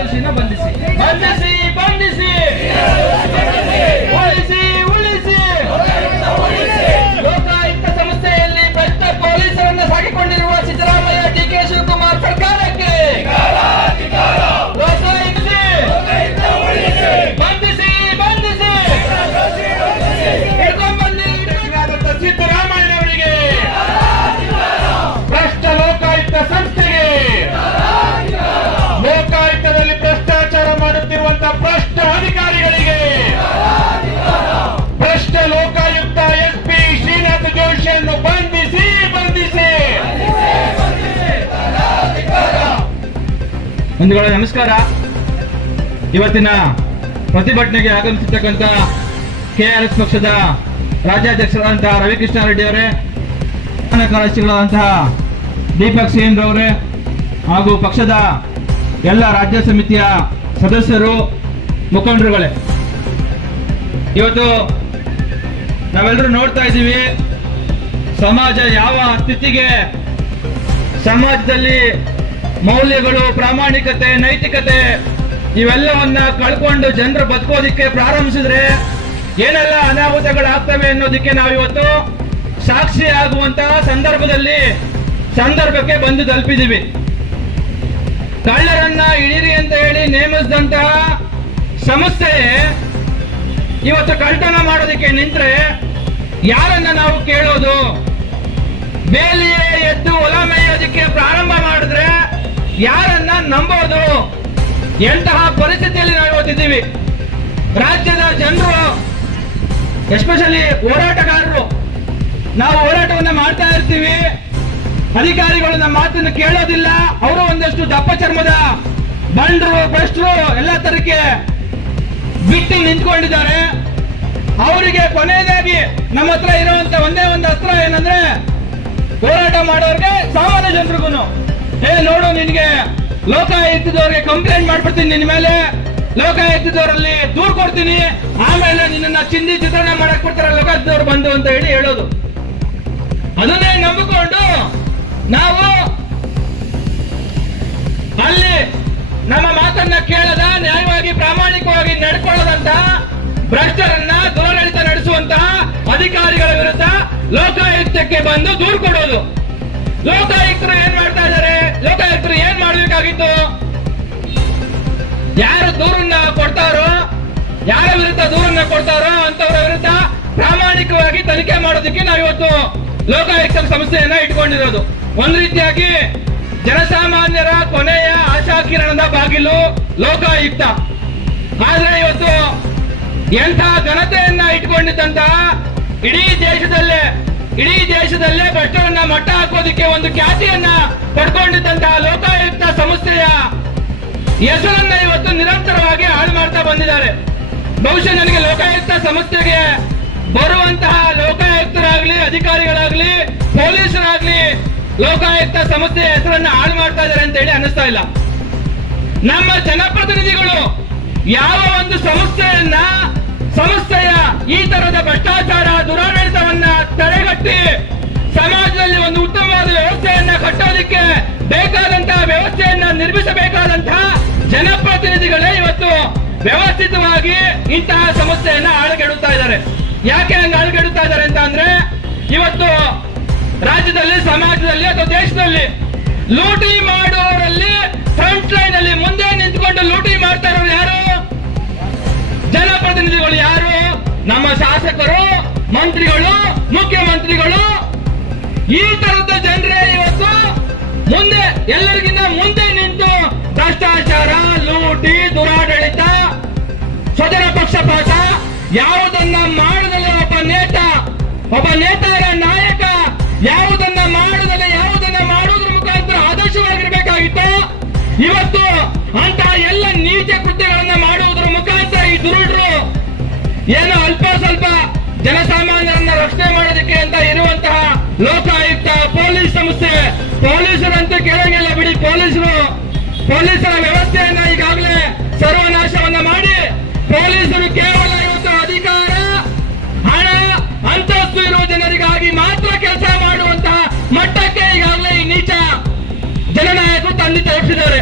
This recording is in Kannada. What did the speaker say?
ಆದೇಶನ ಬಂಧಿಸಿ. ಅವರನ್ನು ಬಂಧಿಸಿ ಬಂಧಿಸಿ. ಬಂಧುಗಳ, ನಮಸ್ಕಾರ. ಇವತ್ತಿನ ಪ್ರತಿಭಟನೆಗೆ ಆಗಮಿಸಿರ್ತಕ್ಕಂಥ ಕೆಆರ್ಎಸ್ ಪಕ್ಷದ ರಾಜ್ಯಾಧ್ಯಕ್ಷರಾದಂತಹ ರವಿಕೃಷ್ಣ ರೆಡ್ಡಿ ಅವರೇ ಕಾರ್ಯದರ್ಶಿಗಳಾದಂತಹ ದೀಪಕ್ ಸಿಂಗ್ ರವರೇ ಹಾಗೂ ಪಕ್ಷದ ಎಲ್ಲ ರಾಜ್ಯ ಸಮಿತಿಯ ಸದಸ್ಯರು, ಮುಖಂಡರುಗಳೇ. ಇವತ್ತು ನಾವೆಲ್ಲರೂ ನೋಡ್ತಾ ಇದ್ದೀವಿ. ಸಮಾಜ ಯಾವ ಸ್ಥಿತಿಗೆ ಸಮಾಜದಲ್ಲಿ ಮೌಲ್ಯಗಳು, ಪ್ರಾಮಾಣಿಕತೆ, ನೈತಿಕತೆ ಇವೆಲ್ಲವನ್ನ ಕಳ್ಕೊಂಡು ಜನರು ಬದುಕೋದಿಕ್ಕೆ ಪ್ರಾರಂಭಿಸಿದ್ರೆ ಏನೆಲ್ಲ ಅನಾಹುತಗಳಾಗ್ತವೆ ಅನ್ನೋದಕ್ಕೆ ನಾವು ಇವತ್ತು ಸಾಕ್ಷಿ ಆಗುವಂತಹ ಸಂದರ್ಭದಲ್ಲಿ ಸಂದರ್ಭಕ್ಕೆ ಬಂದು ತಲುಪಿದೀವಿ ಕಳ್ಳರನ್ನ ಇಳಿರಿ ಅಂತ ಹೇಳಿ ನೇಮಿಸಿದಂತಹ ಸಮಸ್ಯೆ ಇವತ್ತು ಕಳ್ತನ ಮಾಡೋದಕ್ಕೆ ನಿಂತ್ರೆ ಯಾರನ್ನ ನಾವು ಕೇಳೋದು? ಬೇಲಿಯೇ ಎದ್ದು ಮೇಯೋದಕ್ಕೆ ಪ್ರಾರಂಭ ಮಾಡಿದ್ರೆ ಯಾರನ್ನ ನಂಬೋದು? ಎಂತಹ ಪರಿಸ್ಥಿತಿಯಲ್ಲಿ ನಾವು ಇವತ್ತಿದ್ದೀವಿ ರಾಜ್ಯದ ಜನರು ಎಸ್ಪೆಷಲಿ ಹೋರಾಟಗಾರರು, ನಾವು ಹೋರಾಟವನ್ನ ಮಾಡ್ತಾ ಇರ್ತೀವಿ. ಅಧಿಕಾರಿಗಳು ನಮ್ಮ ಮಾತನ್ನು ಕೇಳೋದಿಲ್ಲ. ಅವರು ಒಂದಷ್ಟು ದಪ್ಪ ಚರ್ಮದ ಬಂಡರು, ಭ್ರಷ್ಟರು ಎಲ್ಲ ತರಕ್ಕೆ ಬಿಟ್ಟು ನಿಂತ್ಕೊಂಡಿದ್ದಾರೆ. ಅವರಿಗೆ ಕೊನೆಯದಾಗಿ ನಮ್ಮ ಹತ್ರ ಇರುವಂತ ಒಂದೇ ಒಂದು ಅಸ್ತ್ರ ಏನಂದ್ರೆ ಹೋರಾಟ ಮಾಡೋರ್ಗೆ ಸಾಮಾನ್ಯ ಜನರಿಗೂ ಏ, ನೋಡು ನಿನ್ಗೆ, ಲೋಕಾಯುಕ್ತದವ್ರಿಗೆ ಕಂಪ್ಲೇಂಟ್ ಮಾಡ್ಬಿಡ್ತೀನಿ ನಿನ್ ಮೇಲೆ. ಲೋಕಾಯುಕ್ತದವರಲ್ಲಿ ದೂರ್ ಕೊಡ್ತೀನಿ. ಆಮೇಲೆ ನಿನ್ನ ಚಿಂದಿ ಚಿತ್ರಣ ಮಾಡಕ್ ಬಿಡ್ತಾರ ಲೋಕಾಯುಕ್ತದವ್ರು ಬಂದು ಅಂತ ಹೇಳಿ ಹೇಳೋದು. ಅದನ್ನೇ ನಂಬಿಕೊಂಡು ನಾವು ಅಲ್ಲಿ ನಮ್ಮ ಮಾತನ್ನ ಕೇಳದ, ನ್ಯಾಯವಾಗಿ, ಪ್ರಾಮಾಣಿಕವಾಗಿ ನಡ್ಕೊಳ್ಳದಂತ ಭ್ರಷ್ಟರನ್ನ ದುರಾಡಳಿತ ನಡೆಸುವಂತಹ ಅಧಿಕಾರಿಗಳ ವಿರುದ್ಧ ಲೋಕಾಯುಕ್ತಕ್ಕೆ ಬಂದು ದೂರು ಕೊಡೋದು. ಲೋಕಾಯುಕ್ತರು ಏನ್ ಮಾಡ್ತಾ ಇದ್ದಾರೆ? ಲೋಕಾಯುಕ್ತರು ಏನ್ ಮಾಡ್ಬೇಕಾಗಿತ್ತು? ಯಾರು ದೂರನ್ನ ಕೊಡ್ತಾರೋ, ಯಾರ ವಿರುದ್ಧ ದೂರನ್ನ ಕೊಡ್ತಾರೋ ಅಂತವರ ವಿರುದ್ಧ ಪ್ರಾಮಾಣಿಕವಾಗಿ ತನಿಖೆ ಮಾಡೋದಕ್ಕೆ ನಾವು ಇವತ್ತು ಲೋಕಾಯುಕ್ತ ಸಂಸ್ಥೆಯನ್ನ ಇಟ್ಕೊಂಡಿರೋದು. ಒಂದ್ ರೀತಿಯಾಗಿ ಜನಸಾಮಾನ್ಯರ ಕೊನೆಯ ಆಶಾಕಿರಣದ ಬಾಗಿಲು ಲೋಕಾಯುಕ್ತ. ಆದ್ರೆ ಇವತ್ತು ಎಂಥ ಘನತೆಯನ್ನ ಇಟ್ಕೊಂಡಿದ್ದಂತಹ ಇಡೀ ದೇಶದಲ್ಲೇ ಇಡೀ ದೇಶದಲ್ಲೇ ಭ್ರಷ್ಟರನ್ನ ಮಟ್ಟ ಹಾಕೋದಿಕ್ಕೆ ಒಂದು ಖ್ಯಾತಿಯನ್ನ ಪಡ್ಕೊಂಡಿದ್ದಂತಹ ಲೋಕಾಯುಕ್ತ ಸಂಸ್ಥೆಯ ಹೆಸರನ್ನ ಇವತ್ತು ನಿರಂತರವಾಗಿ ಹಾಳು ಮಾಡ್ತಾ ಬಂದಿದ್ದಾರೆ. ಬಹುಶಃ ನನಗೆ ಲೋಕಾಯುಕ್ತ ಸಂಸ್ಥೆಗೆ ಬರುವಂತಹ ಲೋಕಾಯುಕ್ತರಾಗ್ಲಿ, ಅಧಿಕಾರಿಗಳಾಗ್ಲಿ, ಪೊಲೀಸರಾಗ್ಲಿ ಲೋಕಾಯುಕ್ತ ಸಂಸ್ಥೆಯ ಹೆಸರನ್ನ ಹಾಳು ಮಾಡ್ತಾ ಇದ್ದಾರೆ ಅಂತ ಹೇಳಿ ಅನಿಸ್ತಾ ಇಲ್ಲ. ನಮ್ಮ ಜನಪ್ರತಿನಿಧಿಗಳು ಯಾವ ಒಂದು ಸಂಸ್ಥೆಯನ್ನ, ಸಂಸ್ಥೆಯ ಈ ತರದ ಭ್ರಷ್ಟಾಚಾರ ದುರಾಡಳಿತವನ್ನ ತಡೆಗಟ್ಟಿ ಸಮಾಜದಲ್ಲಿ ಒಂದು ಉತ್ತಮವಾದ ವ್ಯವಸ್ಥೆಯನ್ನ ಕಟ್ಟೋದಕ್ಕೆ ಬೇಕಾದಂತಹ ವ್ಯವಸ್ಥೆಯನ್ನ ನಿರ್ಮಿಸಬೇಕಾದಂತಹ ಜನಪ್ರತಿನಿಧಿಗಳೇ ಇವತ್ತು ವ್ಯವಸ್ಥಿತವಾಗಿ ಇಂತಹ ಸಮಸ್ಯೆಯನ್ನ ಆಳ್ಗೆಡುತ್ತಾ ಇದ್ದಾರೆ. ಯಾಕೆ ಹಂಗ ಆಳ್ಗೆಡುತ್ತಾ ಇದ್ದಾರೆ ಅಂತ ಅಂದ್ರೆ, ಇವತ್ತು ರಾಜ್ಯದಲ್ಲಿ, ಸಮಾಜದಲ್ಲಿ ಅಥವಾ ದೇಶದಲ್ಲಿ ಲೂಟಿ ಮಾಡುವವರಲ್ಲಿ ಫ್ರಂಟ್ ಲೈನ್ ಅಲ್ಲಿ ಮುಂದೆ ನಿಂತ್ಕೊಂಡು ಲೂಟಿ ಮಾಡ್ತಾ ಇರೋರು ಯಾರು? ಜನಪ್ರತಿನಿಧಿಗಳು ಯಾರು? ನಮ್ಮ ಶಾಸಕರು, ಮಂತ್ರಿಗಳು, ಮುಖ್ಯಮಂತ್ರಿಗಳು, ಈ ತರದ ಜನರೇ ಇವತ್ತು ಮುಂದೆ ಎಲ್ಲರಿಗಿಂತ ಮುಂದೆ ನಿಂತು ಭ್ರಷ್ಟಾಚಾರ, ಲೂಟಿ, ದುರಾಡಳಿತ, ಸ್ವಜನ ಪಕ್ಷಪಾತ ಯಾವುದನ್ನ ಮಾಡದಲ್ಲ ಒಬ್ಬ ನೇತ, ಒಬ್ಬ ನೇತಾರ ನಾಯಕ ಯಾವುದನ್ನ ಮಾಡದಲ್ಲ ಯಾವುದನ್ನ ಮಾಡೋದ್ರ ಮುಖಾಂತರ ಆದರ್ಶವಾಗಿರ್ಬೇಕಾಗಿತ್ತು. ಇವತ್ತು ಅಂತ ಎಲ್ಲ ನೀಚ ಕೃತ್ಯಗಳನ್ನ ಮಾಡುವುದರ ಮುಖಾಂತರ ಈ ದುರುಡರು ಏನು ಪೊಲೀಸರಂತೂ ಕೇಳಂಗಿಲ್ಲ ಬಿಡಿ. ಪೊಲೀಸರು, ಪೊಲೀಸರ ವ್ಯವಸ್ಥೆಯನ್ನ ಈಗಾಗಲೇ ಸರ್ವನಾಶವನ್ನ ಮಾಡಿ ಪೊಲೀಸರು ಕೇವಲ ಇವತ್ತು ಅಧಿಕಾರ, ಹಣ, ಅಂತಸ್ತು ಇರುವ ಜನರಿಗಾಗಿ ಮಾತ್ರ ಕೆಲಸ ಮಾಡುವಂತಹ ಮಟ್ಟಕ್ಕೆ ಈಗಾಗಲೇ ಈ ನೀಚ ಜನನಾಯಕರು ತಂದು ತಲುಪಿಸಿದ್ದಾರೆ